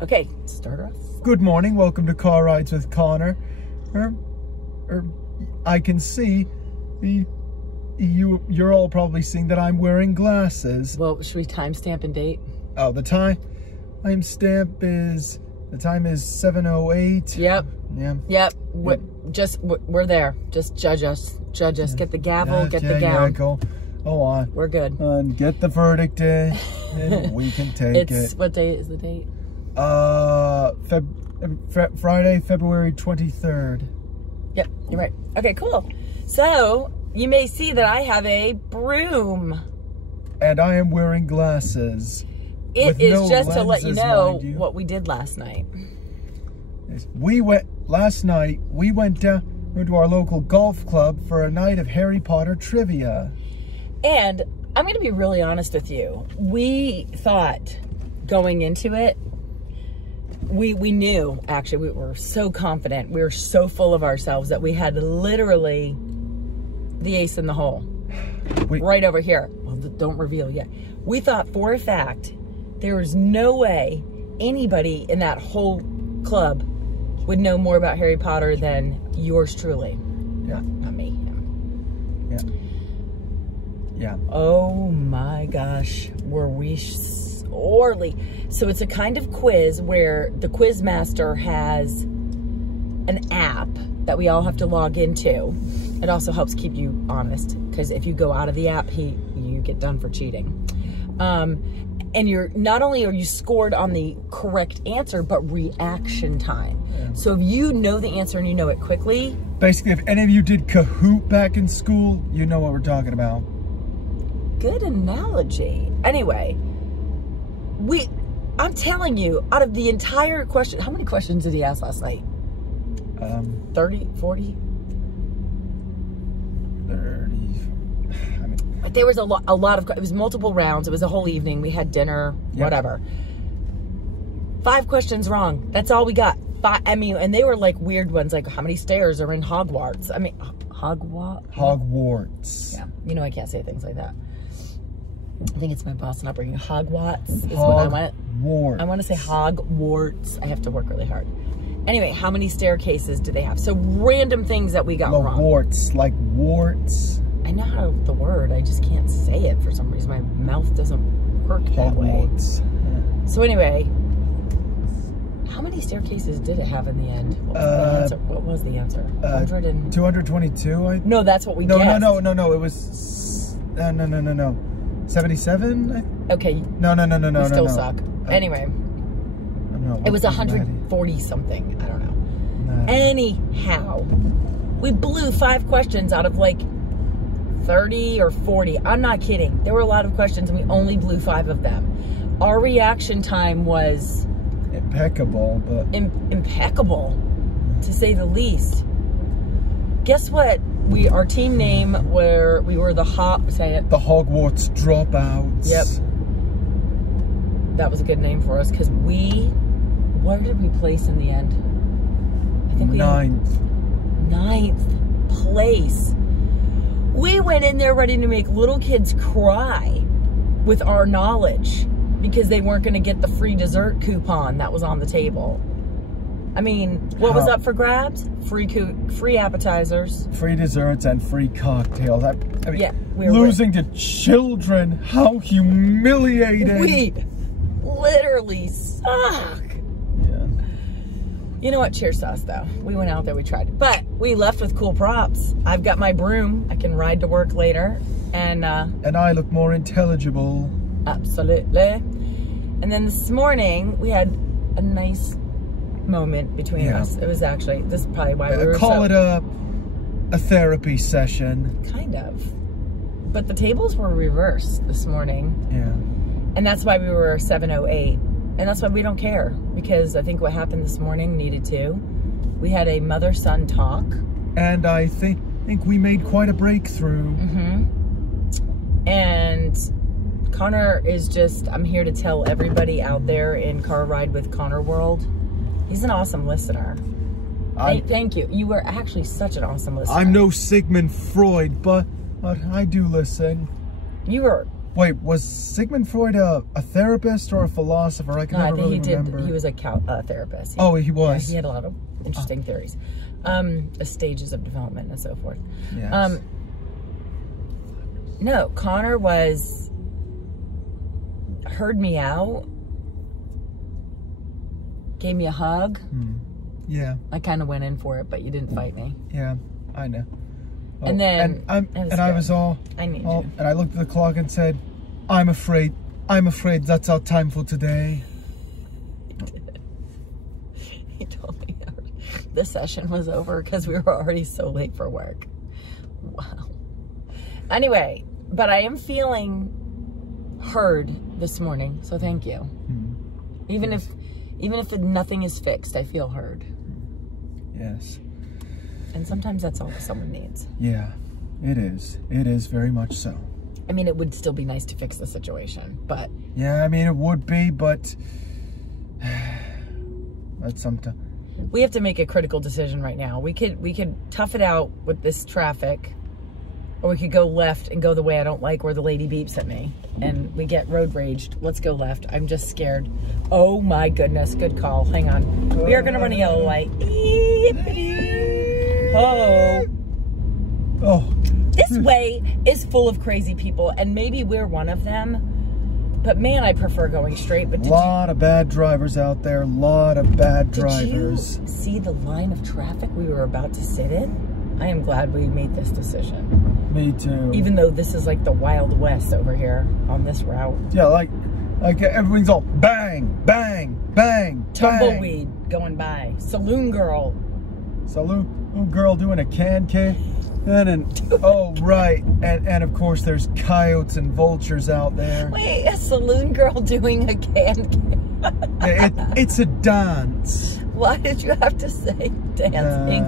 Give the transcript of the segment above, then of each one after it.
Okay, start off. Good morning. Welcome to Car Rides with Connor. I can see you're all probably seeing that I'm wearing glasses. Well, should we timestamp and date? Oh, the time is 7:08. Yep. Yeah. Yep. We're there. Just judge us. Judge us. Get the gavel. Get the gown. Yeah, go on. We're good. And get the verdict in, and we can take it. What day is the date? Friday, February 23rd. Yep, you're right. Okay, cool. So you may see that I have a broom. And I am wearing glasses. It is just to let you know what we did last night. Last night, we went to our local golf club for a night of Harry Potter trivia. And I'm going to be really honest with you. We thought going into it, we knew, actually, we were so confident. We were so full of ourselves that we had literally the ace in the hole. Right over here. Well, don't reveal yet. We thought for a fact there was no way anybody in that whole club would know more about Harry Potter than yours truly. Yeah. Not me. Yeah. Yeah. Oh my gosh. Were we sorely. So it's a kind of quiz where the quiz master has an app that we all have to log into. It also helps keep you honest, because if you go out of the app, you get done for cheating. And you're not only are you scored on the correct answer, but reaction time. Yeah. So if you know the answer and you know it quickly. Basically, if any of you did Kahoot back in school, you know what we're talking about. Good analogy. Anyway, I'm telling you, out of the entire question, how many questions did he ask last night? 30, 40? 30. There was a lot of, it was multiple rounds. It was a whole evening. We had dinner, whatever. 5 questions wrong. That's all we got. And they were like weird ones, like how many stairs are in Hogwarts? I mean, Hogwarts. Yeah, you know I can't say things like that. I think it's my Boston upbringing. Hogwarts is what I want. I want to say Hogwarts. I have to work really hard. Anyway, how many staircases do they have? So random things that we got wrong. Warts, like warts. I know how the word, I just can't say it for some reason. My mouth doesn't work that way. Yeah. So anyway, how many staircases did it have in the end? What was the answer? 222. No, that's what we guessed. No. It was no. 77. Okay. No. We still suck. Anyway, it was 140 something. I don't know. Anyhow, we blew 5 questions out of like 30 or 40. I'm not kidding. There were a lot of questions and we only blew 5 of them. Our reaction time was impeccable, but impeccable to say the least. Guess what? Our team name we were the Hogwarts Dropouts. Yep. That was a good name for us because where did we place in the end? I think we 9th place. We went in there ready to make little kids cry with our knowledge because they weren't going to get the free dessert coupon that was on the table. I mean, what was up for grabs? Free appetizers. Free desserts and free cocktails. I mean, yeah, losing to children. How humiliating. We literally suck. Yeah. You know what? Cheers to us, though. We went out there, we tried. But we left with cool props. I've got my broom. I can ride to work later. And I look more intelligible. Absolutely. And then this morning, we had a nice moment between us. It was actually, this is probably why we were call it a therapy session. Kind of. But the tables were reversed this morning. Yeah. And that's why we were 7:08. And that's why we don't care. Because I think what happened this morning needed to. We had a mother-son talk. And I think we made quite a breakthrough. Mm-hmm. And Connor is just, I'm here to tell everybody out there in Car Ride with Connor world, he's an awesome listener. Thank you. You were actually such an awesome listener. I'm no Sigmund Freud, but I do listen. You were Wait, was Sigmund Freud a therapist or a philosopher? I can never really remember. He was a therapist. He was. Yeah, he had a lot of interesting theories, stages of development and so forth. Yes. No, Connor heard me out, gave me a hug. Yeah. I kind of went in for it, but you didn't fight me. Yeah, I know. Oh, and then I was all, I need you. And I looked at the clock and said, I'm afraid that's our time for today. He told me the session was over because we were already so late for work. Wow. Anyway, but I am feeling heard this morning, so thank you. Even if nothing is fixed, I feel heard. Yes. And sometimes that's all someone needs. Yeah, it is. It is very much so. I mean, it would still be nice to fix the situation, but... Yeah, I mean, it would be, but... That's sometimes... We have to make a critical decision right now. We could tough it out with this traffic, or we could go left and go the way I don't like, where the lady beeps at me, and we get road raged. Let's go left. I'm just scared. Oh my goodness, good call. Hang on. We are gonna run a yellow light. Oh. Oh. This way is full of crazy people, and maybe we're one of them. But man, I prefer going straight. But a lot of bad drivers out there. A lot of bad drivers. Did you see the line of traffic we were about to sit in? I am glad we made this decision. Me too. Even though this is like the Wild West over here on this route. Yeah, like everything's all bang, bang, bang, tumbleweed bang. Going by. Saloon girl. Saloon girl doing a can. And oh right, and of course there's coyotes and vultures out there. Wait, a saloon girl doing a can. It's a dance. Why did you have to say dancing?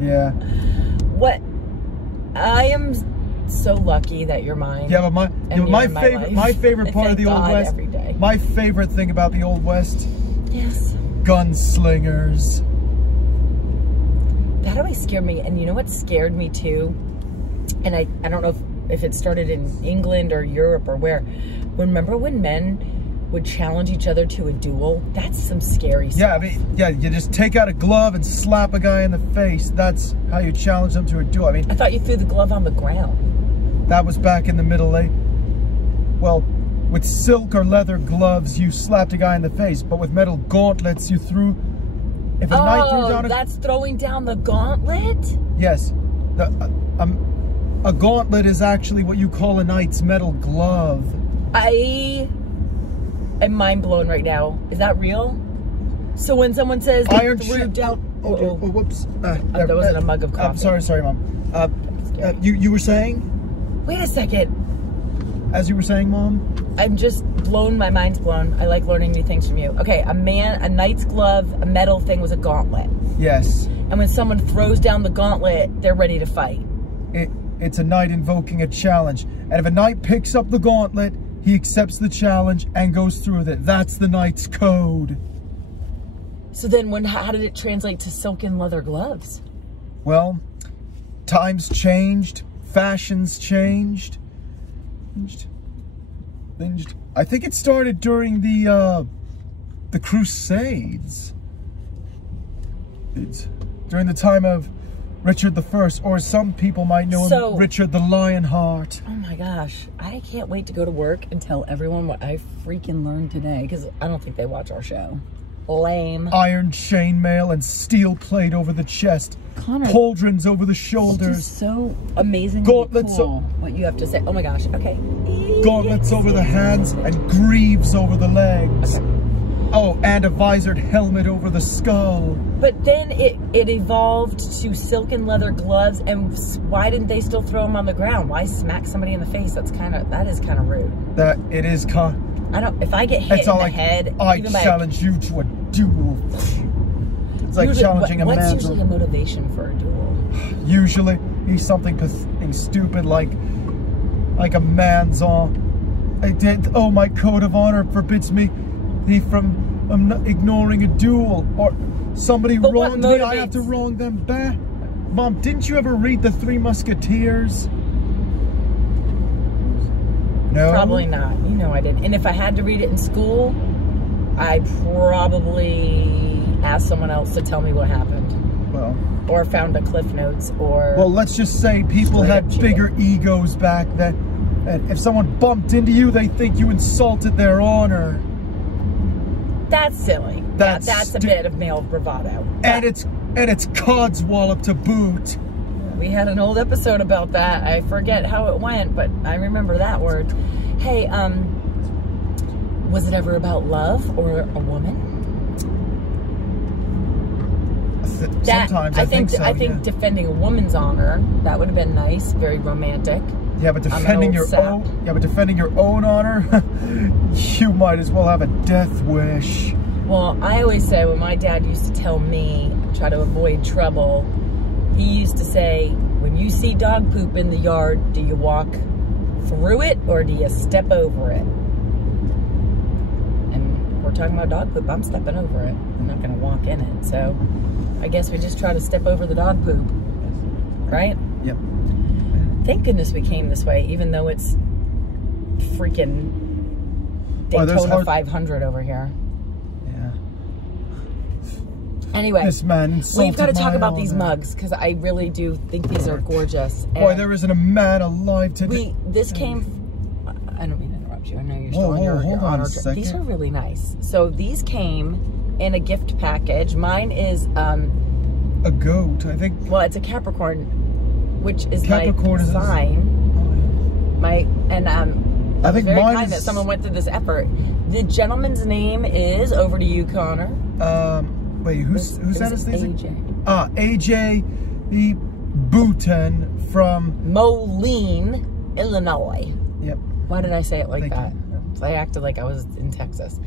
Yeah. What? I am so lucky that you're mine. Yeah, but my favorite part of the Old West. Every day. My favorite thing about the Old West. Yes. Gunslingers. That always scared me, and you know what scared me too? And I don't know if it started in England or Europe or where. Remember when men would challenge each other to a duel? That's some scary stuff. Yeah, I mean, yeah, you just take out a glove and slap a guy in the face. That's how you challenge them to a duel. I mean, I thought you threw the glove on the ground. That was back in the Middle Ages. Well, with silk or leather gloves, you slapped a guy in the face, but with metal gauntlets, you threw... If a knight threw down that's throwing down the gauntlet? Yes. A gauntlet is actually what you call a knight's metal glove. I am mind blown right now. Is that real? So when someone says iron threw down... Oh, whoops. That wasn't a mug of coffee. I'm sorry, Mom. You were saying? Wait a second. As you were saying, Mom? I'm just blown, my mind's blown. I like learning new things from you. Okay, a knight's glove, a metal thing was a gauntlet. Yes. And when someone throws down the gauntlet, they're ready to fight. It's a knight invoking a challenge. And if a knight picks up the gauntlet, he accepts the challenge and goes through with it. That's the knight's code. So then how did it translate to silken leather gloves? Well, times changed, fashions changed. I think it started during the Crusades. It's during the time of Richard I, or some people might know him, Richard the Lionheart. Oh my gosh, I can't wait to go to work and tell everyone what I freaking learned today, because I don't think they watch our show. Lame. Iron chainmail and steel plate over the chest. Connor, pauldrons over the shoulders. It's just so amazingly gauntlets cool what you have to say. Oh my gosh, okay. Gauntlets over the hands and greaves over the legs. Okay. Oh, and a visored helmet over the skull. But then it evolved to silken leather gloves, and why didn't they still throw them on the ground? Why smack somebody in the face? That is kind of rude. If I get hit in the head, I challenge you to a duel. It's like challenging a man. What's usually a motivation for a duel? Usually, he's something stupid like a man's on. My code of honor forbids me from ignoring a duel, or somebody wronged me, I have to wrong them back. Mom, didn't you ever read The Three Musketeers? No? Probably not. You know I didn't. And if I had to read it in school, I'd probably ask someone else to tell me what happened. Well. Or found a Cliff Notes, or... Well, let's just say people had bigger egos back then. And if someone bumped into you, they think you insulted their honor. That's silly. That's a bit of male bravado. And it's codswallop to boot. We had an old episode about that. I forget how it went, but I remember that word. Hey, was it ever about love or a woman? Sometimes I think so. I think defending a woman's honor, that would have been nice, very romantic. Yeah, but defending your own honor, you might as well have a death wish. Well, I always say when my dad used to tell me, try to avoid trouble, he used to say, when you see dog poop in the yard, do you walk through it or do you step over it? And we're talking about dog poop, I'm stepping over it. I'm not going to walk in it. So I guess we just try to step over the dog poop, right? Yep. Thank goodness we came this way, even though it's freaking Daytona 500 over here. Yeah. Anyway, this man we've got to talk about these mugs because I really do think these are gorgeous. Boy, there isn't a man alive today. This came. I don't mean to interrupt you. I know you're still on your hold on a second. These are really nice. So these came in a gift package. Mine is a goat, I think. Well, it's a Capricorn, which is Capricorn my sign. Oh, yeah. I think very kind that someone went through this effort. The gentleman's name is, over to you, Connor. Wait, who sent us these? AJ. AJ the Bouton from Moline, Illinois. Yep. Why did I say it like that? I acted like I was in Texas.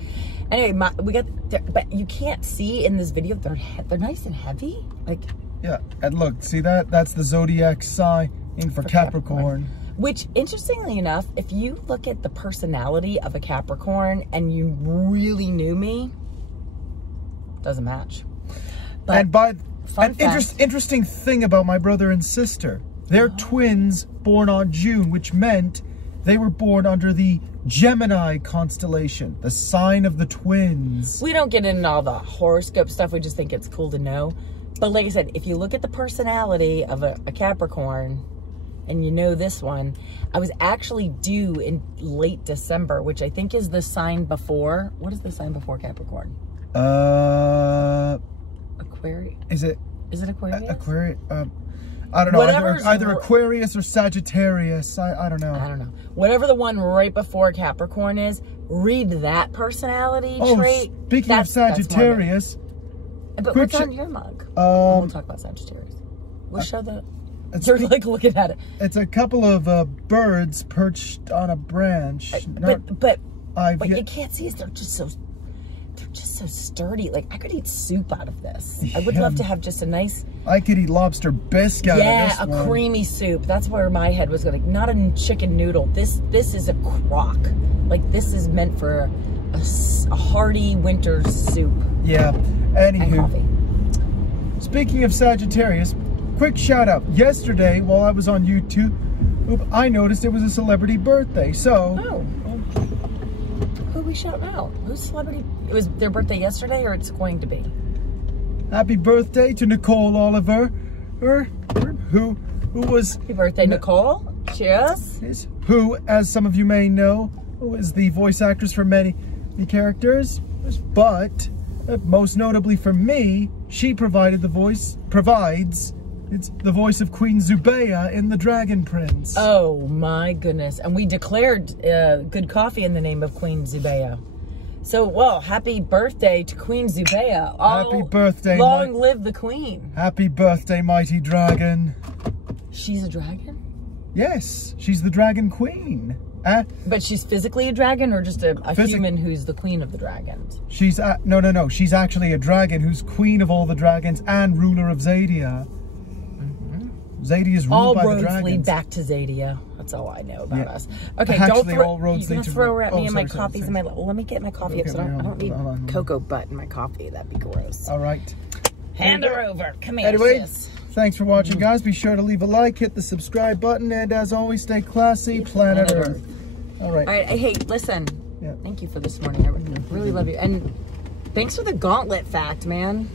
Anyway, we got, but you can't see in this video, they're nice and heavy. Like, yeah, and look, see that's the Zodiac Sign for Capricorn. Which, interestingly enough, if you look at the personality of a Capricorn and you really knew me, doesn't match. But interesting thing about my brother and sister, they're twins born on June, which meant they were born under the Gemini constellation, the sign of the twins. We don't get into all the horoscope stuff. We just think it's cool to know. But like I said, if you look at the personality of a Capricorn, and you know this one, I was actually due in late December, which I think is the sign before. What is the sign before Capricorn? Aquarius. Is it Aquarius? Aquarius. I don't know. Either Aquarius or Sagittarius. I don't know. I don't know. Whatever the one right before Capricorn is, read that personality trait. Speaking of Sagittarius. But what's on your mug? We'll talk about Sagittarius. We'll show the... You're like looking at it. It's a couple of birds perched on a branch. But you can't see is they're just so sturdy. Like, I could eat soup out of this. I would love to have just a nice... I could eat lobster bisque out of this one. Yeah, a creamy soup. That's where my head was going. Not a chicken noodle. This is a crock. Like, this is meant for a hearty winter soup. Yeah. Anywho, and coffee. Speaking of Sagittarius, quick shout out. Yesterday, while I was on YouTube, I noticed it was a celebrity birthday. So... Oh. Who are we shouting out? Who's celebrity? It was their birthday yesterday, or it's going to be? Happy birthday to Nicole Oliver, who was... Happy birthday, Nicole. Cheers. Who, as some of you may know, is the voice actress for many characters, but most notably for me, she provides the voice of Queen Zubea in The Dragon Prince. Oh my goodness. And we declared good coffee in the name of Queen Zubea. So, well, happy birthday to Queen Zubea. Happy birthday. Long live the Queen. Happy birthday, mighty dragon. She's a dragon? Yes, she's the Dragon Queen. But she's physically a dragon, or just a human who's the queen of the dragons? She's no. She's actually a dragon who's queen of all the dragons and ruler of Zadia. Zadia is ruled by the dragons. All roads lead back to Zadia. That's all I know about us. Okay, actually, don't all roads lead to... throw at me and my coffees in my... Well, let me get my coffee up, so I don't need cocoa butt in my coffee. That'd be gross. All right. Hand her over. Come here, anyway, sis. Thanks for watching, guys. Be sure to leave a like, hit the subscribe button, and as always, stay classy. Planet Earth. All right. All right. Hey, listen. Yeah. Thank you for this morning. I really love you. And thanks for the gauntlet fact, man.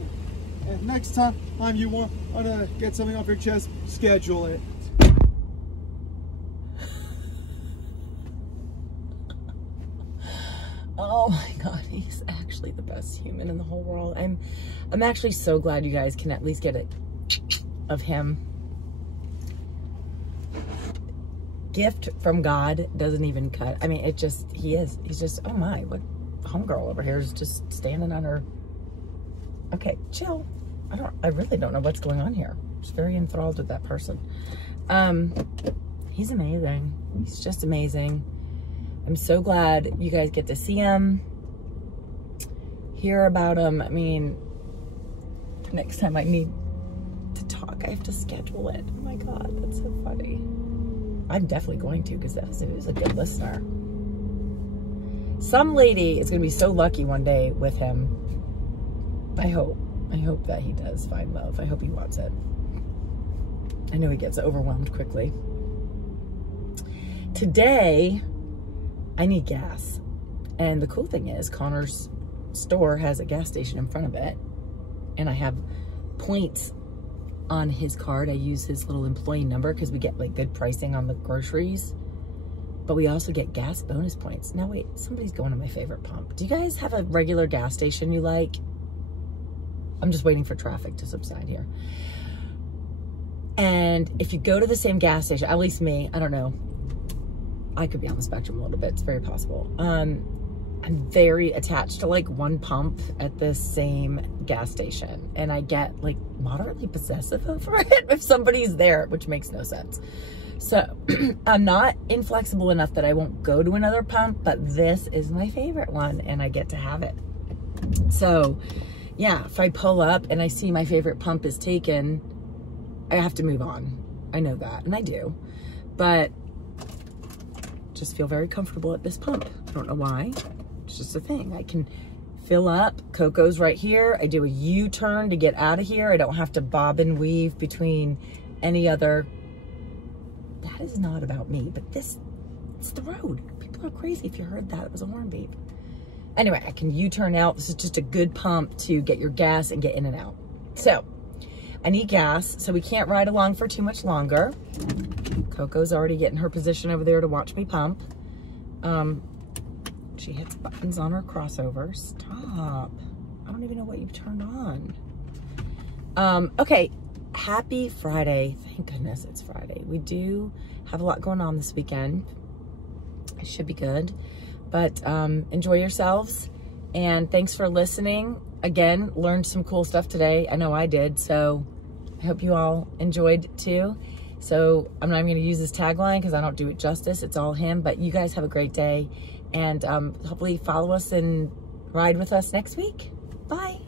And next time you want to get something off your chest, schedule it. Oh my God, he's actually the best human in the whole world. I'm actually so glad you guys can at least get it of him. Gift from God doesn't even cut. I mean, he's just, oh my, what homegirl over here is just standing on her. Okay, chill. I really don't know what's going on here. I'm just very enthralled with that person. He's amazing. He's just amazing. I'm so glad you guys get to see him, hear about him. I mean, next time I need to talk, I have to schedule it. Oh my God, that's so funny. I'm definitely going to, because he's a good listener. Some lady is going to be so lucky one day with him. I hope that he does find love. I hope he wants it. I know he gets overwhelmed quickly. Today, I need gas. And the cool thing is Connor's store has a gas station in front of it. And I have points on his card. I use his little employee number because we get like good pricing on the groceries. But we also get gas bonus points. Now wait, somebody's going to my favorite pump. Do you guys have a regular gas station you like? I'm just waiting for traffic to subside here. And if you go to the same gas station, at least me, I don't know. I could be on the spectrum a little bit. It's very possible. I'm very attached to like one pump at the same gas station. And I get like moderately possessive over it if somebody's there, which makes no sense. So I'm not inflexible enough that I won't go to another pump, but this is my favorite one and I get to have it. So yeah, if I pull up and I see my favorite pump is taken, I have to move on. I know that, and I do. But just feel very comfortable at this pump. I don't know why. It's just a thing. I can fill up. Coco's right here. I do a U-turn to get out of here. I don't have to bob and weave between any other. That is not about me, but it's the road. People are crazy if you heard that. It was a horn beep. Anyway, I can U-turn out. This is just a good pump to get your gas and get in and out. So I need gas, so we can't ride along for too much longer. Coco's already getting her position over there to watch me pump. She hits buttons on her crossover. Stop. I don't even know what you've turned on. Okay, happy Friday. Thank goodness it's Friday. We do have a lot going on this weekend. It should be good. But enjoy yourselves. And thanks for listening. Again, learned some cool stuff today. I know I did. So I hope you all enjoyed too. So I'm not even going to use this tagline because I don't do it justice. It's all him. But you guys have a great day. And hopefully follow us and ride with us next week. Bye.